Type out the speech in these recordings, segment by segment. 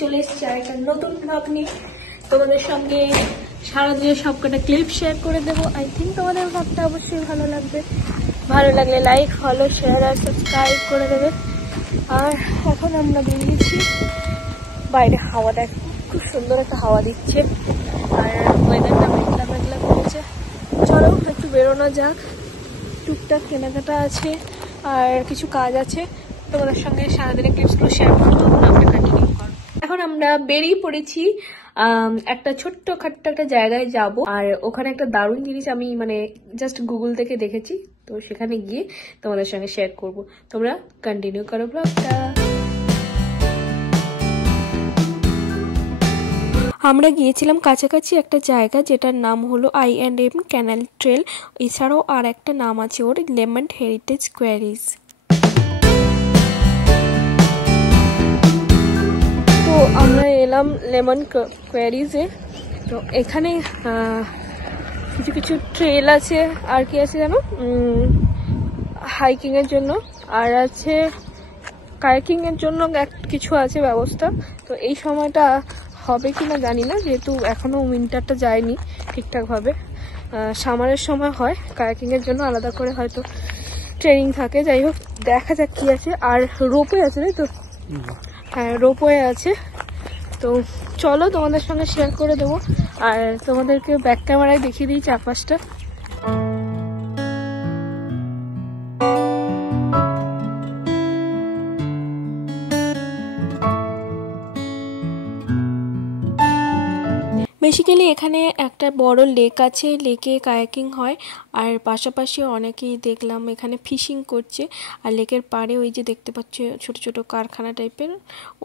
চলে এসেছি আর একটা নতুন ব্লগ নিয়ে তোমাদের সঙ্গে সারাদিনের সবকটা ক্লিপ শেয়ার করে দেবো। আই থিঙ্ক তোমাদের ব্লগটা অবশ্যই ভালো লাগবে। ভালো লাগলে লাইক, ফলো, শেয়ার আর সাবস্ক্রাইব করে দেবে। আর এখন আমরা বেরিয়েছি, বাইরে হাওয়া দেখ, খুব সুন্দর একটা হাওয়া দিচ্ছে আর ওয়েদারটা মেঘলা মেঘলা করেছে। চলো একটু বেরোনো যাক, টুকটাক কেনাকাটা আছে আর কিছু কাজ আছে, তোমাদের সঙ্গে সারাদিনের ক্লিপসগুলো শেয়ার করবো। আমরা কন্টিনিউ করবো। এখন আমরা বেরিয়ে পড়েছি একটা ছোট্ট খাট্ট একটা জায়গায় যাব, আর ওখানে একটা দারুণ জিনিস আমি মানে জাস্ট গুগল থেকে দেখেছি, তো সেখানে গিয়ে তোমাদের সঙ্গে শেয়ার করব। তোমরা কন্টিনিউ করো ব্লগটা। আমরা গিয়েছিলাম কাছাকাছি একটা জায়গা যেটার নাম হলো I&M ক্যানাল ট্রেল, এছাড়াও আর একটা নাম আছে ওর, লেমন হেরিটেজ কোয়ারিজ। তো আমরা এলাম লেমন কোয়ারিজে। তো এখানে কিছু কিছু ট্রেল আছে, আর কি আছে জানো, হাইকিংয়ের জন্য, আর আছে কায়াকিংয়ের জন্য কিছু আছে ব্যবস্থা। তো এই সময়টা হবে কিনা জানি না, যেহেতু এখনো উইন্টারটা যায়নি ঠিকঠাকভাবে। সামারের সময় হয়, কায়াকিংয়ের জন্য আলাদা করে হয়তো ট্রেনিং থাকে। যাই হোক, দেখা যাক কি আছে। আর রোপওয়ে আছে, তাই তো? হ্যাঁ, রোপওয়ে আছে। তো চলো তোমাদের সঙ্গে শেয়ার করে দেবো, আর তোমাদেরকে ব্যাক ক্যামেরায় দেখিয়ে দিই চারপাশটা। বেসিক্যালি এখানে একটা বড় লেক আছে, লেকে কায়াকিং হয়, আর পাশাপাশি অনেকেই দেখলাম এখানে ফিশিং করছে। আর লেকের পাড়ে ওই যে দেখতে পাচ্ছ ছোট ছোট কারখানা টাইপের,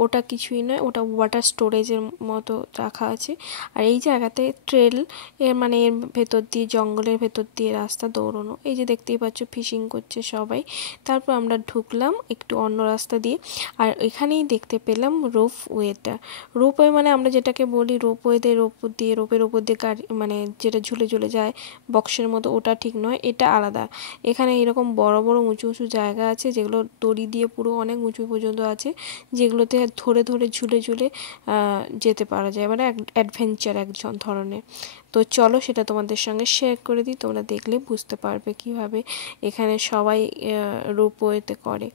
ওটা কিছুই নয়, ওটা ওয়াটার স্টোরেজের মতো রাখা আছে। আর এই জায়গাতে ট্রেল এর মানে এর ভেতর দিয়ে, জঙ্গলের ভেতর দিয়ে রাস্তা দৌড়ানো। এই যে দেখতেই পাচ্ছ ফিশিং করছে সবাই। তারপর আমরা ঢুকলাম একটু অন্য রাস্তা দিয়ে, আর এখানেই দেখতে পেলাম রোপওয়েটা। রোপওয়ে মানে আমরা যেটাকে বলি রোপওয়েতে রোপের ওপর দিয়ে গাড়ি, মানে যেটা ঝুলে ঝুলে যায় বক্সের মতো, ওটা ঠিক নয়, এটা আলাদা। এখানে এরকম বড় বড় উঁচু উঁচু জায়গা আছে, যেগুলো দড়ি দিয়ে পুরো অনেক উঁচু পর্যন্ত আছে, যেগুলোতে ধরে ধরে ঝুলে ঝুলে যেতে পারা যায়, মানে অ্যাডভেঞ্চার এক ধরনের। তো চলো সেটা তোমাদের সঙ্গে শেয়ার করে দিই, তোমরা দেখলে বুঝতে পারবে কিভাবে এখানে সবাই রোপওয়েতে করে,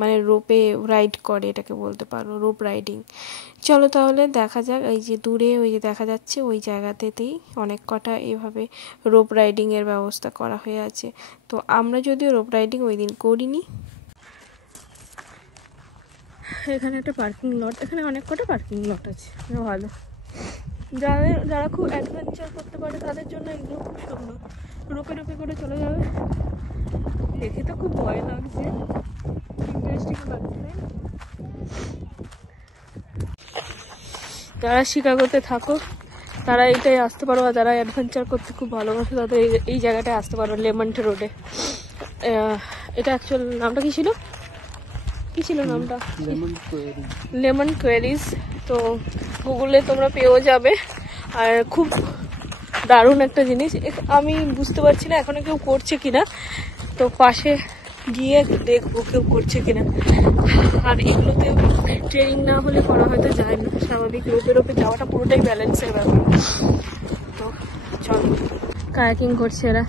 মানে রোপে রাইড করে, এটাকে বলতে পারো রোপ রাইডিং। চলো তাহলে দেখা যাক। এই যে দূরে ওই যে দেখা যাচ্ছে, ওই জায়গাতেই অনেক কটা এভাবে রোপ রাইডিংয়ের ব্যবস্থা করা হয়ে আছে। তো আমরা যদিও রোপ রাইডিং ওই দিন করিনি। এখানে একটা পার্কিং লট, এখানে অনেক কটা পার্কিং লট আছে, ভালো। যারা খুব অ্যাডভেঞ্চার করতে পারে তাদের জন্য এগুলো খুব সুন্দর। রোপে রোপে করে চলে যাবে, দেখে তো খুব ভয় লাগছে, ইন্টারেস্টিং লাগছে। যারা শিকাগোতে থাকো তারা এইটাই আসতে পারো, আর যারা অ্যাডভেঞ্চার করতে খুব ভালোবাসে তাদের এই জায়গাটায় আসতে পারো, লেমন্ট রোডে। এটা অ্যাকচুয়াল নামটা কি ছিল নামটা? Lemon queries. তো গুগলে তোমরা পেয়েও যাবে। আর খুব দারুণ একটা জিনিস, আমি বুঝতে পারছি না এখনো কেউ করছে কিনা, তো পাশে গিয়ে দেখবো কেউ করছে কিনা। আর এগুলোতে ট্রেনিং না হলে করা হয়তো যায় না, স্বাভাবিক রোপে যাওয়াটা পুরোটাই ব্যালেন্সের ব্যাপার। তো চলো, কায়াকিং করছে এরা।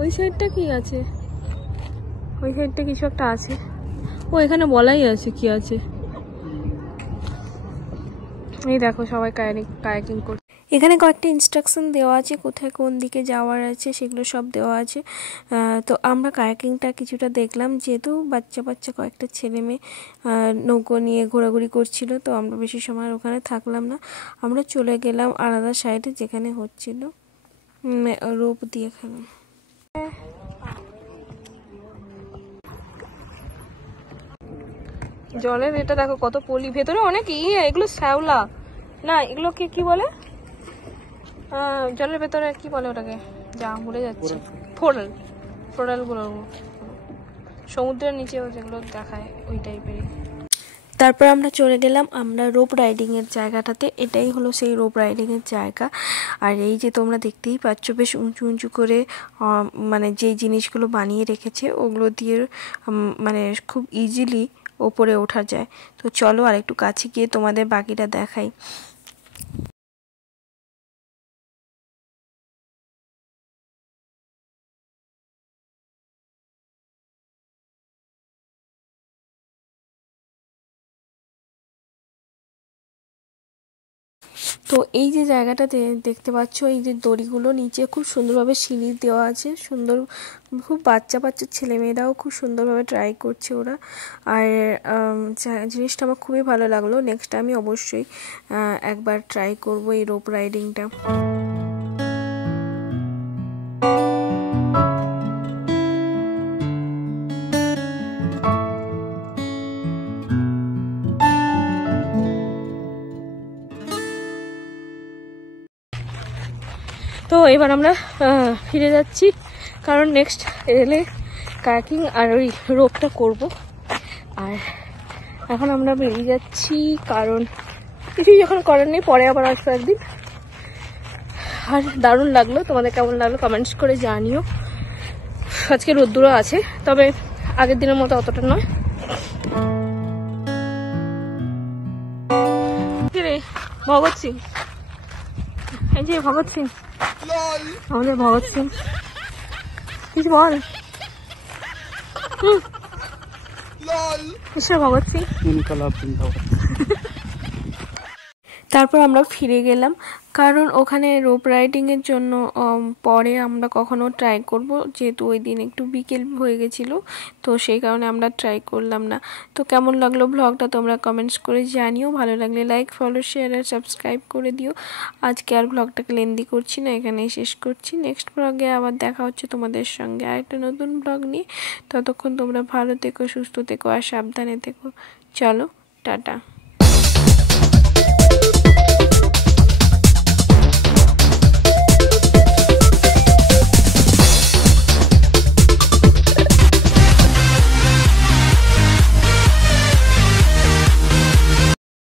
ওই সাইডটা কি আছে? ওই সাইডটা কিছু একটা আছে, ও এখানে বলাই আছে কি আছে। এই দেখো সবাই কায়াকিং করছে। এখানে কয়েকটা ইনস্ট্রাকশন দেওয়া আছে, কোথায় কোন দিকে যাওয়ার আছে সেগুলো সব দেওয়া আছে। তো আমরা কায়াকিংটা কিছুটা দেখলাম, যেহেতু বাচ্চা কয়েকটা ছেলে মেয়ে নৌকো নিয়ে ঘোরাঘুরি করছিল, তো আমরা বেশি সময় ওখানে থাকলাম না, আমরা চলে গেলাম আলাদা সাইডে যেখানে হচ্ছিল রোপ দিয়ে খেলাম। জলের এটা দেখো কত পলি, ভেতরে অনেক এগুলো শ্যাওলা না, এগুলোকে কি বলে জলের ভেতরে কি বলে ওটাকে, যা ভুলে যাচ্ছে, ফোড়াল গুলো সমুদ্রের নিচেও যেগুলো দেখায় ওই টাইপেরই। তারপর আমরা চলে গেলাম আমরা রোপ রাইডিংয়ের জায়গাটাতে। এটাই হলো সেই রোপ রাইডিংয়ের জায়গা। আর এই যে তোমরা দেখতেই পাচ্ছ বেশ উঁচু উঁচু করে মানে যেই জিনিসগুলো বানিয়ে রেখেছে ওগুলো দিয়ে মানে খুব ইজিলি ওপরে ওঠা যায়। তো চলো আর একটু কাছে গিয়ে তোমাদের বাকিটা দেখাই। তো এই যে জায়গাটাতে দেখতে পাচ্ছ এই যে দড়িগুলো নিচে খুব সুন্দরভাবে সিঁড়ি দেওয়া আছে, সুন্দর, খুব বাচ্চা বাচ্চা ছেলেমেয়েরাও খুব সুন্দরভাবে ট্রাই করছে ওরা। আর জিনিসটা আমার খুবই ভালো লাগলো। নেক্সট আমি অবশ্যই একবার ট্রাই করব এই রোপ রাইডিংটা। তো এবার আমরা ফিরে যাচ্ছি, কারণ নেক্সট এলে কায়াকিং আর ওই রোপটা করব। আর এখন আমরা বেরিয়ে যাচ্ছি, কারণ কিছুই যখন করার নেই, পরে আবার আসবো একদিন। আর দারুণ লাগলো, তোমাদের কেমন লাগলো কমেন্টস করে জানিও। আজকে রোদ্দুরও আছে, তবে আগের দিনের মতো অতটা নয়। ভগৎ সিং, এই যে ভগৎ সিং, আমাদের ভগৎ সিং, কিছু বল। ভগৎ সিং। তারপর আমরা ফিরে গেলাম, কারণ ওখানে রোপ রাইডিংয়ের জন্য পরে আমরা কখনো ট্রাই করব, যেহেতু ওই দিন একটু বিকেল হয়ে গেছিলো, তো সেই কারণে আমরা ট্রাই করলাম না। তো কেমন লাগলো ব্লগটা তোমরা কমেন্টস করে জানিও। ভালো লাগলে লাইক, ফলো, শেয়ার আর সাবস্ক্রাইব করে দিও। আজকে আর ব্লগটাকে লেন্দি করছি না, এখানেই শেষ করছি। নেক্সট ব্লগে আবার দেখা হচ্ছে তোমাদের সঙ্গে আরেকটা নতুন ব্লগ নিয়ে। ততক্ষণ তোমরা ভালো থেকো, সুস্থ থেকো আর সাবধানে থেকো। চলো, টাটা।